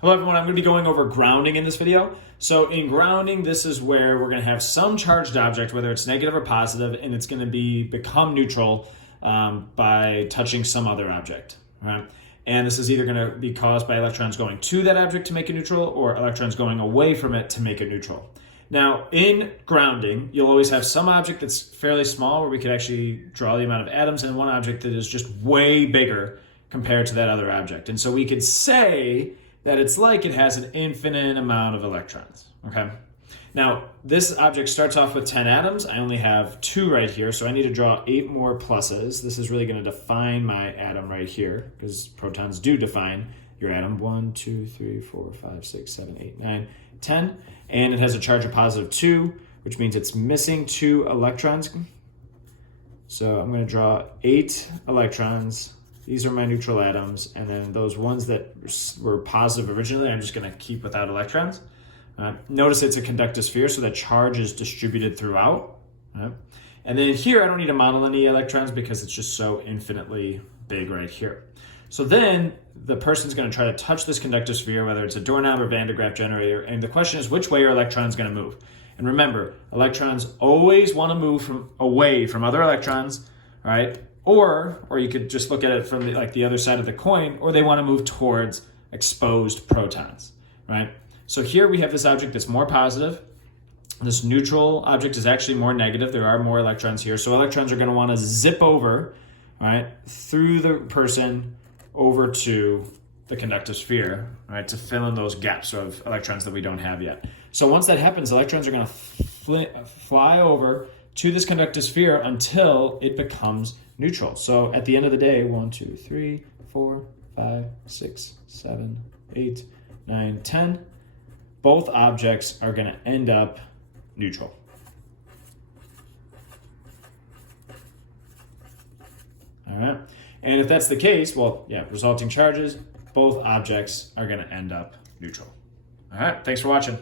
Hello everyone, I'm going to be going over grounding in this video. So in grounding, this is where we're going to have some charged object, whether it's negative or positive, and it's going to become neutral by touching some other object, right? And this is either going to be caused by electrons going to that object to make it neutral or electrons going away from it to make it neutral. Now in grounding, you'll always have some object that's fairly small where we could actually draw the amount of atoms, and one object that is just way bigger compared to that other object. And so we could say that it's like it has an infinite amount of electrons, okay? Now, this object starts off with 10 atoms. I only have 2 right here, so I need to draw 8 more pluses. This is really going to define my atom right here, because protons do define your atom. 1, 2, 3, 4, 5, 6, 7, 8, 9, 10. And it has a charge of positive 2, which means it's missing 2 electrons. So I'm going to draw 8 electrons. These are my neutral atoms, and then those ones that were positive originally, I'm just going to keep without electrons. Notice it's a conductive sphere, so that charge is distributed throughout. And then here, I don't need to model any electrons because it's just so infinitely big right here. So then the person's going to try to touch this conductive sphere, whether it's a doorknob or Van de Graaff generator, and the question is, which way are electrons going to move? And remember, electrons always want to move away from other electrons, right? Or you could just look at it from the other side of the coin, or they want to move towards exposed protons, right? So here we have this object that's more positive. This neutral object is actually more negative. There are more electrons here. So electrons are going to want to zip over, right, through the person over to the conductive sphere, right, to fill in those gaps of electrons that we don't have yet. So once that happens, electrons are going to fly over to this conductive sphere until it becomes neutral. So at the end of the day, 1, 2, 3, 4, 5, 6, 7, 8, 9, 10, both objects are going to end up neutral. All right. And if that's the case, well, yeah, resulting charges, both objects are going to end up neutral. All right. Thanks for watching.